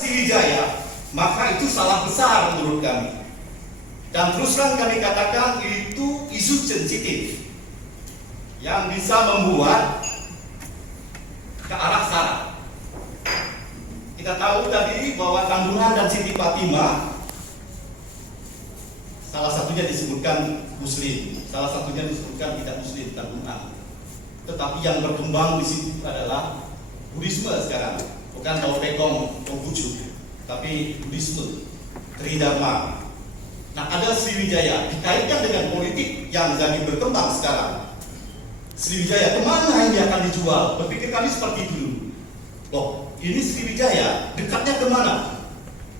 Sriwijaya, maka itu salah besar menurut kami. Dan terus terang kami katakan itu isu sensitif yang bisa membuat ke arah sara. Kita tahu tadi bahwa Tambunan dan Siti Fatimah salah satunya disebutkan Muslim, salah satunya disebutkan tidak Muslim, Tambunan. Tetapi yang berkembang di situ adalah Buddhisme sekarang, bukan Daopekong Konghucu, tapi Buddhisme, Tridharma. Nah, ada Sriwijaya dikaitkan dengan politik yang lagi berkembang sekarang. Sriwijaya kemana ini akan dijual? Berpikir kami seperti dulu. Loh, ini Sriwijaya dekatnya kemana?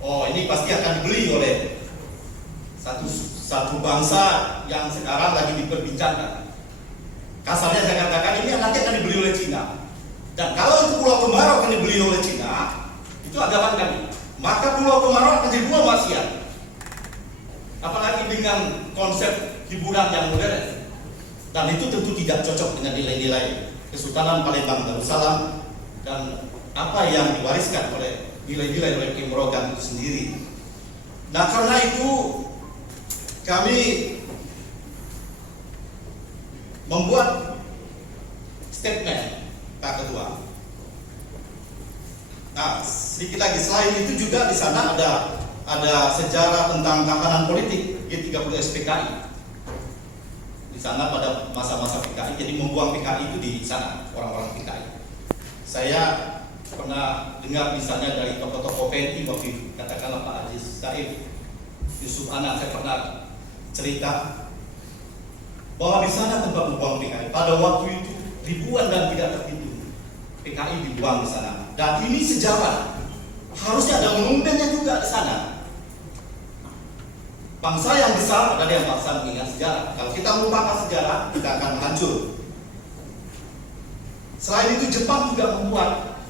Oh, ini pasti akan dibeli oleh satu bangsa yang sekarang lagi diperbincangkan. Kasarnya saya katakan ini nanti akan dibeli oleh Cina. Dan kalau itu Pulau Kemarau akan dibeli oleh Cina, itu agapan kami. Maka Pulau Kemarau akan dibuang Asia. Apalagi dengan konsep hiburan yang modern. Dan itu tentu tidak cocok dengan nilai-nilai Kesultanan Palembang Darussalam dan apa yang diwariskan oleh nilai-nilai oleh Kim Rogan itu sendiri. Nah, karena itu kami membuat statement, Pak Ketua. Nah, sedikit lagi selain itu juga di sana ada sejarah tentang tahanan politik G30 SPKI. Di sana pada masa-masa PKI, jadi membuang PKI itu di sana, orang-orang PKI. Saya pernah dengar misalnya dari tokoh-tokoh PNI waktu itu, katakanlah Pak Aziz Saif, Yusuf Anak, saya pernah cerita bahwa di sana tempat membuang PKI. Pada waktu itu ribuan dan tidak terhitung PKI dibuang di sana. Dan ini sejarah. Harusnya ada monumennya juga di sana. Bangsa yang besar adalah yang bangsa mengingat sejarah. Kalau kita melupakan sejarah, kita akan hancur. Selain itu Jepang juga membuat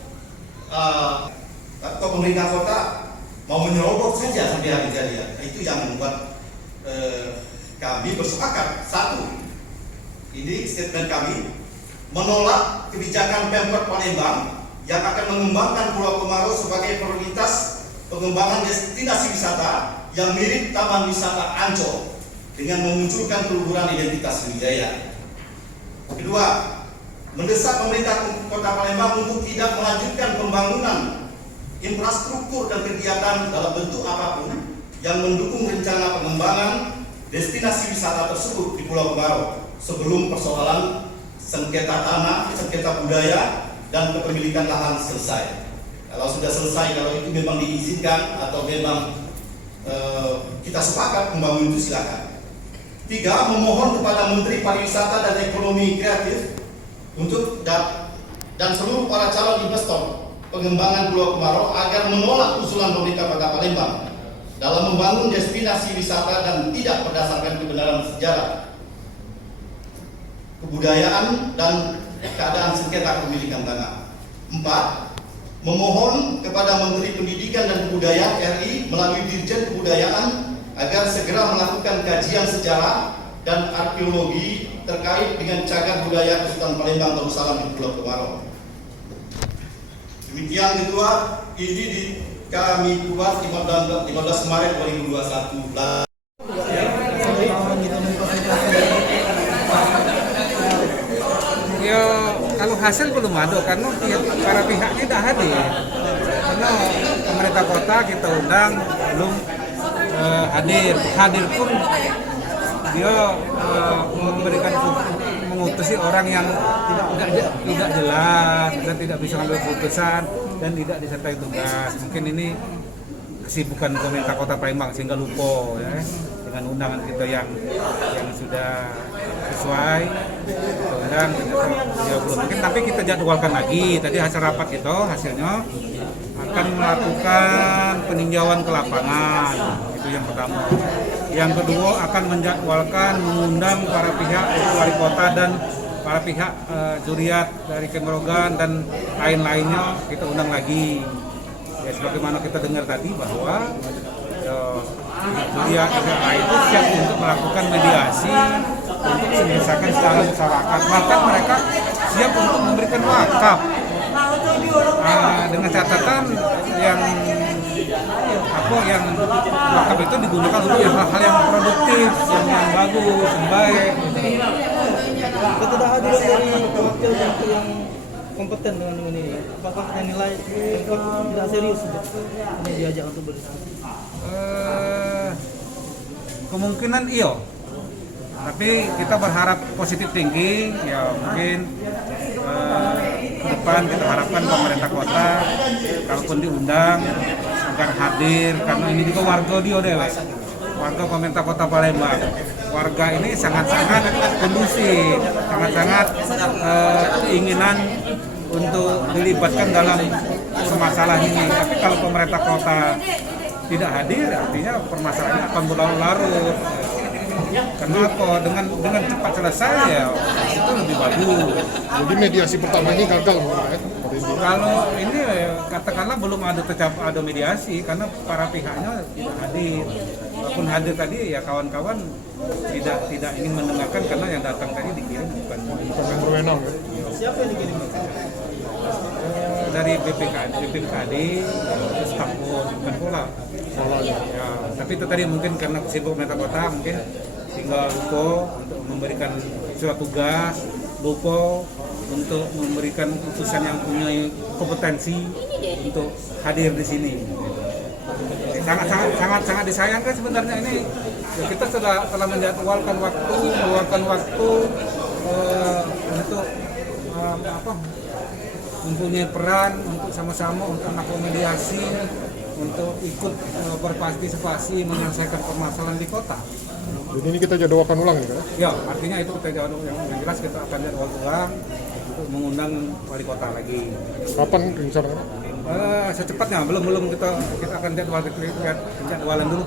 pemerintah kota mau menyerobot saja sampai hari jadi. Itu yang membuat kami bersepakat. Satu, ini statement kami menolak kebijakan Pemkot Palembang yang akan mengembangkan Pulau Kemarau sebagai prioritas pengembangan destinasi wisata yang mirip Taman Wisata Ancol dengan memunculkan keluhuran identitas Sriwijaya. Kedua, mendesak pemerintah Kota Palembang untuk tidak melanjutkan pembangunan infrastruktur dan kegiatan dalam bentuk apapun yang mendukung rencana pengembangan destinasi wisata tersebut di Pulau Kemarau sebelum persoalan sengketa tanah, sengketa budaya, dan kepemilikan lahan selesai. Kalau sudah selesai, kalau itu memang diizinkan atau memang kita sepakat membangun itu silakan. Tiga, memohon kepada Menteri Pariwisata dan Ekonomi Kreatif untuk dan seluruh para calon investor pengembangan Pulau Kemarau agar menolak usulan pemerintah Kota Palembang dalam membangun destinasi wisata dan tidak berdasarkan kebenaran sejarah, kebudayaan, dan keadaan sengketa kepemilikan tanah. Empat, memohon kepada Menteri Pendidikan dan Kebudayaan RI melalui Dirjen Kebudayaan agar segera melakukan kajian sejarah dan arkeologi terkait dengan cagar budaya Kesultanan Palembang Darussalam di Pulau Kemarau. Demikian Ketua, ini kami buat 15 Maret 2021. Kalau hasil belum ada karena para pihak tidak hadir. Karena pemerintah kota kita undang belum hadir pun dia memberikan mengutusi orang yang tidak jelas dan tidak bisa mengambil keputusan dan tidak disertai tugas. Mungkin ini kesibukan pemerintah kota Palembang sehingga lupa ya dengan undangan kita yang sudah sesuai undang ya belum mungkin, tapi kita jadwalkan lagi. Tadi hasil rapat itu hasilnya akan melakukan peninjauan ke lapangan, itu yang pertama. Yang kedua akan menjadwalkan mengundang para pihak wali kota dan para pihak juriat dari Kemerogan dan lain-lainnya kita undang lagi. Ya, sebagaimana kita dengar tadi bahwa juriat itu siap untuk melakukan mediasi untuk menyelesaikan secara masyarakat, bahkan mereka siap untuk memberikan wakaf dengan catatan yang yang wakaf itu digunakan untuk hal-hal yang produktif, yang bagus, yang baik. Ketidakhadiran dari wakil yang kompeten dengan ini, apakah dinilai tidak serius untuk diajak untuk berdiskusi? Kemungkinan iya, tapi kita berharap positif tinggi, ya mungkin ke depan kita harapkan pemerintah kota kalaupun diundang agar hadir, karena ini juga warga dia dewe, warga pemerintah kota Palembang. Warga ini sangat-sangat kondusif, sangat-sangat keinginan untuk dilibatkan dalam permasalahan ini. Tapi kalau pemerintah kota tidak hadir, artinya permasalahannya akan berlarut-larut. Kenapa? Dengan cepat selesai ya itu lebih bagus. Jadi mediasi pertama ini gagal, Kalau ini katakanlah belum ada mediasi karena para pihaknya tidak hadir. Walaupun hadir tadi ya kawan-kawan tidak ingin mendengarkan karena yang datang tadi dikirim bukan berwenang ya. Siapa yang dikirim? Dari BPKD, terus Kapol, bukan pola. Ya, tapi itu tadi mungkin karena sibuk pemerintah kota mungkin tinggal lupa untuk memberikan surat tugas, lupa untuk memberikan utusan yang punya kompetensi untuk hadir di sini. Sangat disayangkan sebenarnya ini. Ya, kita telah menjadwalkan waktu, meluangkan waktu untuk mempunyai peran untuk sama-sama untuk mengakomodasi, untuk ikut berpartisipasi menyelesaikan permasalahan di kota. Jadi ini kita jadwalkan ulang ya? Ya, artinya itu kita jadwal yang jelas kita akan jadwal ulang untuk mengundang wali kota lagi. Kapan rencananya? Secepatnya, belum kita akan jadwalan dulu.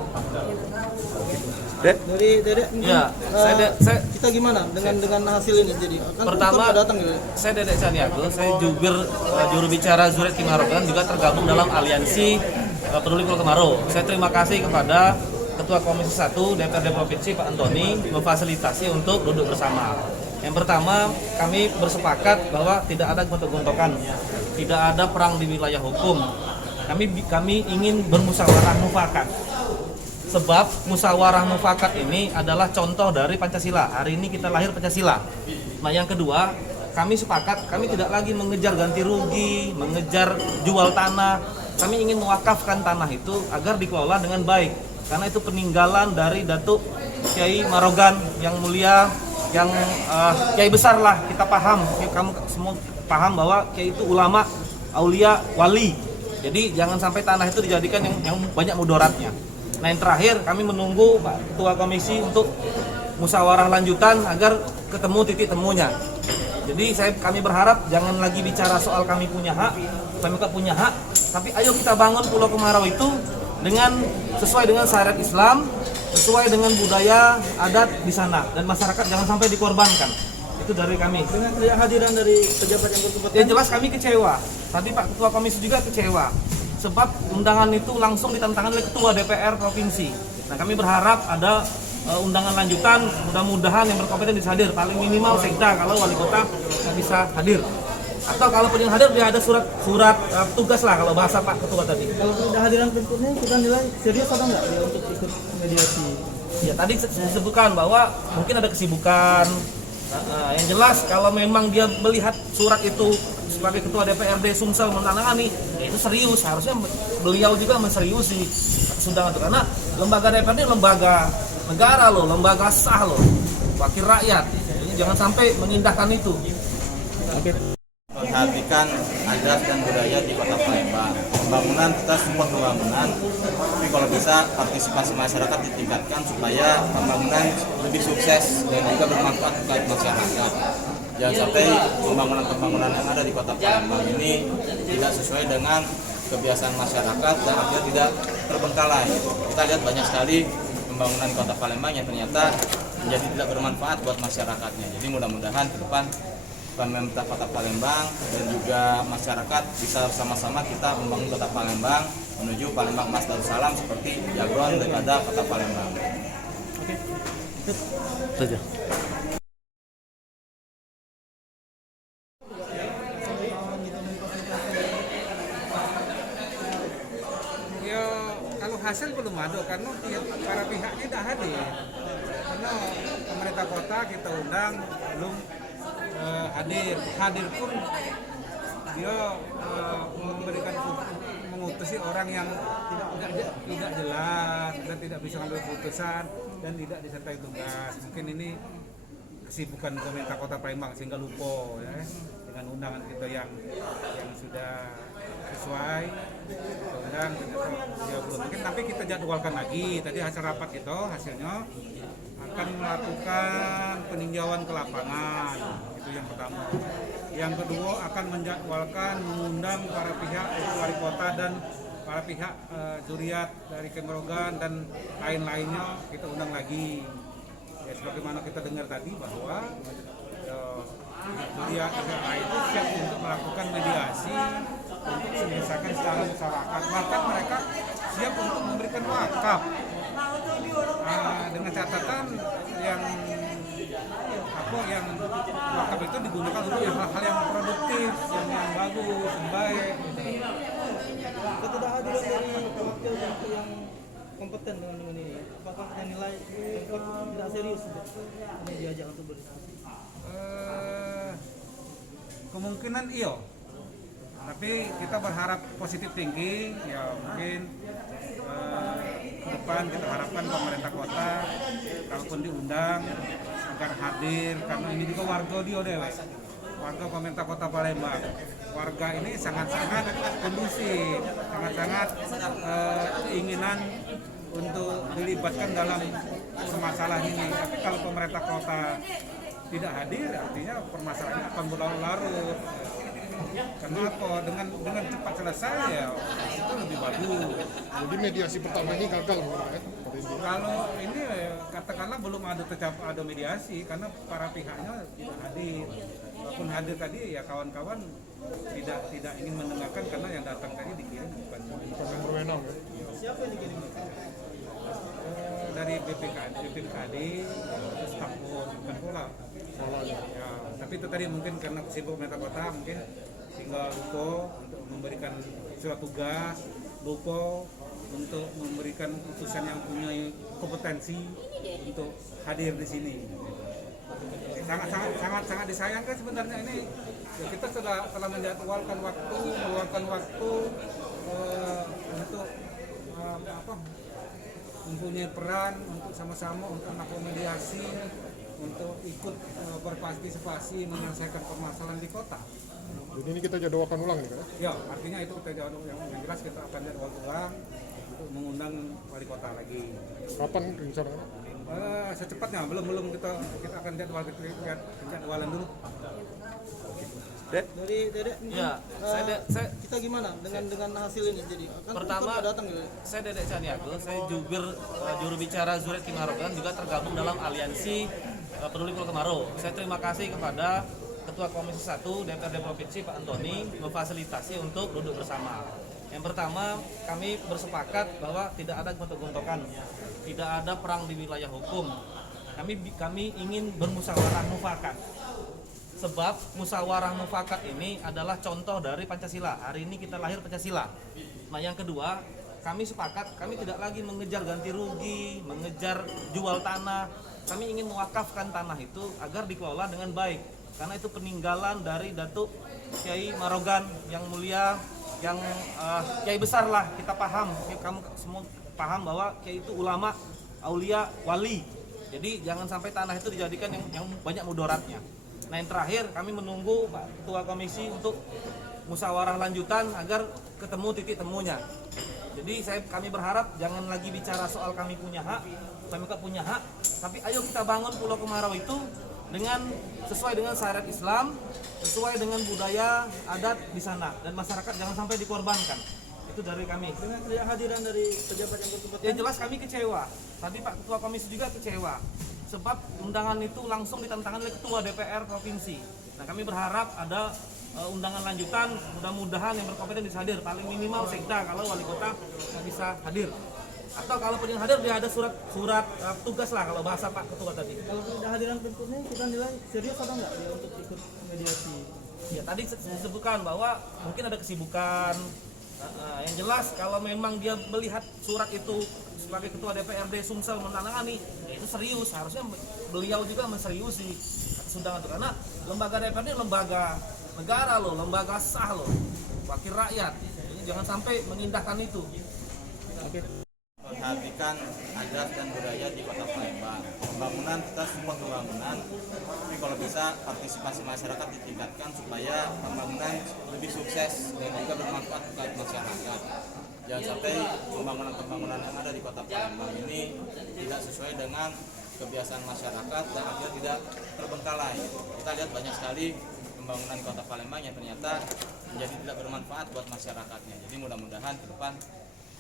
Dari Ya, kita gimana dengan hasil ini? Jadi kan pertama datang gitu. saya Dedek Caniago, saya juru bicara Zuret Kimarogan, juga tergabung dalam aliansi Peduli Pulau Kemarau. Saya terima kasih kepada Ketua Komisi 1 DPRD Provinsi Pak Antoni memfasilitasi untuk duduk bersama. Yang pertama, kami bersepakat bahwa tidak ada gontok-gontokan, tidak ada perang di wilayah hukum. Kami ingin bermusyawarah mufakat. Sebab musyawarah mufakat ini adalah contoh dari Pancasila. Hari ini kita lahir Pancasila. Nah, yang kedua, kami sepakat, kami tidak lagi mengejar ganti rugi, mengejar jual tanah. Kami ingin mewakafkan tanah itu agar dikelola dengan baik. Karena itu peninggalan dari Datuk Kiai Marogan yang mulia, yang Kiai besar lah, kita paham. Kamu semua paham bahwa Kiai itu ulama, aulia, wali. Jadi jangan sampai tanah itu dijadikan yang banyak mudaratnya. Nah, yang terakhir kami menunggu Pak Ketua Komisi untuk musyawarah lanjutan agar ketemu titik temunya. Jadi kami berharap jangan lagi bicara soal kami punya hak, kami punya hak, tapi ayo kita bangun Pulau Kemarau itu sesuai dengan syariat Islam, sesuai dengan budaya adat di sana, dan masyarakat jangan sampai dikorbankan. Itu dari kami. Dengan kehadiran dari pejabat yang berkompeten. Yang jelas kami kecewa. Tadi Pak Ketua Komisi juga kecewa. Sebab undangan itu langsung ditantangkan oleh Ketua DPR Provinsi. Nah, kami berharap ada undangan lanjutan, mudah-mudahan yang berkompeten bisa hadir. Paling minimal sekda kalau wali kota nggak bisa hadir. Atau kalaupun yang hadir dia ada surat tugas lah kalau bahasa Pak Ketua tadi. Kalau kehadiran berikutnya kita nilai serius atau enggak dia untuk ikut mediasi? Ya, tadi disebutkan bahwa mungkin ada kesibukan. Yang jelas kalau memang dia melihat surat itu sebagai Ketua DPRD Sumsel menandatangani, ya itu serius. Harusnya beliau juga menseriusi undangan itu, karena lembaga DPRD lembaga negara loh, lembaga sah loh, wakil rakyat. Jadi jangan sampai mengindahkan itu. Memperhatikan adat dan budaya di Kota Palembang. Pembangunan kita support pembangunan, tapi kalau bisa partisipasi masyarakat ditingkatkan supaya pembangunan lebih sukses dan juga bermanfaat bagi masyarakat. Jangan sampai pembangunan yang ada di Kota Palembang ini tidak sesuai dengan kebiasaan masyarakat dan akhirnya tidak terbengkalai. Kita lihat banyak sekali pembangunan Kota Palembang yang ternyata menjadi tidak bermanfaat buat masyarakatnya. Jadi mudah-mudahan ke depan pemerintah Kota Palembang dan juga masyarakat bisa bersama-sama kita membangun Kota Palembang menuju Palembang Emas Darussalam seperti jargon daripada Kota Palembang. Saja. Ya, kalau hasil belum ada karena para pihaknya tidak hadir. Karena pemerintah kota kita undang belum hadir pun dia mengutusi orang yang tidak jelas dan tidak bisa mengambil keputusan dan tidak disertai tugas. Mungkin ini kesibukan pemerintah kota Palembang sehingga lupa ya dengan undangan kita yang sudah sesuai kita undang dia belum. Mungkin nanti kita jadwalkan lagi. Tadi hasil rapat itu hasilnya akan melakukan peninjauan ke lapangan, itu yang pertama. Yang kedua akan menjadwalkan mengundang para pihak wali kota dan para pihak zuriat dari Kemerogan dan lain-lainnya kita undang lagi. Ya, sebagaimana kita dengar tadi bahwa zuriat itu siap untuk melakukan mediasi untuk menyelesaikan secara masyarakat. Bahkan mereka siap untuk memberikan wakaf. Dengan catatan yang wakaf itu digunakan untuk hal-hal yang produktif, yang bagus, yang baik. Ketidakhadiran dari wakil yang kompeten dengan ini, apakah dinilai tidak serius ini diajak untuk berdiskusi? Kemungkinan iya. Tapi kita berharap positif tinggi, ya mungkin ke depan kita harapkan pemerintah kota kalaupun diundang agar hadir, karena ini juga warga warga pemerintah kota Palembang. Warga ini sangat-sangat kondusif, sangat-sangat keinginan untuk dilibatkan dalam permasalahan ini. Tapi kalau pemerintah kota tidak hadir, artinya permasalahannya akan berlarut-larut. Kenapa? Dengan cepat selesai ya itu lebih bagus. Jadi mediasi pertama ini gagal ya? Kalau ini katakanlah belum ada mediasi karena para pihaknya tidak hadir. Walaupun hadir tadi ya kawan-kawan tidak ingin mendengarkan karena yang datang tadi dikirim bukan Yang berwenang ya? Siapa yang dikirim? dari BPKD, staf bukan pola. Ya, tapi itu tadi mungkin karena sibuk pemerintah kota mungkin sehingga lupa untuk memberikan surat tugas, lupa untuk memberikan utusan yang punya kompetensi untuk hadir di sini. Sangat disayangkan sebenarnya ini. Ya, kita telah menjadwalkan waktu, meluangkan waktu untuk mempunyai peran untuk sama-sama untuk melakukan mediasi, untuk ikut berpartisipasi menyelesaikan permasalahan di kota. Jadi ini kita jadwalkan ulang nih kan? Ya, artinya itu kita jadwal yang jelas kita akan jadwal ulang untuk mengundang wali kota lagi. Kapan rencananya? Secepatnya, belum kita akan jadwalan dulu. Dari Dedek mungkin, Ya, saya kita gimana dengan hasil ini jadi? Kan pertama datang gitu. saya Dedek Caniago, saya juru bicara Zuret Timarogan, juga tergabung dalam aliansi Peduli Pulau Kemarau. Saya terima kasih kepada Ketua Komisi 1 DPRD Provinsi Pak Antoni memfasilitasi untuk duduk bersama. Yang pertama, kami bersepakat bahwa tidak ada gontok-gontokan, tidak ada perang di wilayah hukum. Kami ingin bermusyawarah mufakat. Sebab musyawarah mufakat ini adalah contoh dari Pancasila. Hari ini kita lahir Pancasila. Nah, yang kedua, kami sepakat, kami tidak lagi mengejar ganti rugi, mengejar jual tanah. Kami ingin mewakafkan tanah itu agar dikelola dengan baik. Karena itu peninggalan dari Datuk Kiai Marogan yang mulia, yang Kiai besar lah, kita paham. Kamu semua paham bahwa Kiai itu ulama, aulia, wali. Jadi jangan sampai tanah itu dijadikan yang banyak mudaratnya. Nah, yang terakhir kami menunggu Pak Ketua Komisi untuk musyawarah lanjutan agar ketemu titik temunya. Jadi kami berharap jangan lagi bicara soal kami punya hak, kami punya hak, tapi ayo kita bangun Pulau Kemarau itu sesuai dengan syariat Islam, sesuai dengan budaya adat di sana, dan masyarakat jangan sampai dikorbankan. Itu dari kami. Dengan kehadiran dari pejabat yang berkompeten. Yang jelas kami kecewa. Tadi Pak Ketua Komisi juga kecewa. Sebab undangan itu langsung ditantangkan oleh Ketua DPR Provinsi. Nah, kami berharap ada undangan lanjutan, mudah-mudahan yang berkompeten bisa hadir. Paling minimal sekda kalau wali kota nggak bisa hadir. Atau kalau pun yang hadir dia ada surat tugas lah kalau bahasa Pak Ketua tadi. Kalau kehadiran berikutnya kita nilai serius atau enggak dia untuk ikut mediasi? Ya, tadi disebutkan bahwa mungkin ada kesibukan, Yang jelas kalau memang dia melihat surat itu sebagai ketua DPRD Sumsel menandatangani, ya itu serius. Harusnya beliau juga menseriusi undangan itu, karena lembaga DPRD lembaga negara loh, lembaga sah loh, wakil rakyat. Jadi jangan sampai mengindahkan itu. Perhatikan adat dan budaya di Kota Palembang. Pembangunan kita support pembangunan, tapi kalau bisa partisipasi masyarakat ditingkatkan supaya pembangunan lebih sukses dan juga bermanfaat buat masyarakat. Jangan sampai pembangunan yang ada di Kota Palembang ini tidak sesuai dengan kebiasaan masyarakat dan akhirnya tidak terbengkalai. Kita lihat banyak sekali pembangunan Kota Palembang yang ternyata menjadi tidak bermanfaat buat masyarakatnya. Jadi mudah-mudahan ke depan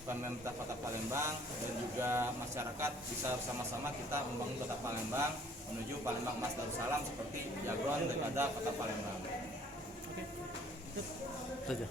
pemerintah Kota Palembang dan juga masyarakat bisa bersama-sama kita membangun Kota Palembang menuju Palembang Emas Darussalam seperti jargon daripada Kota Palembang. Saja.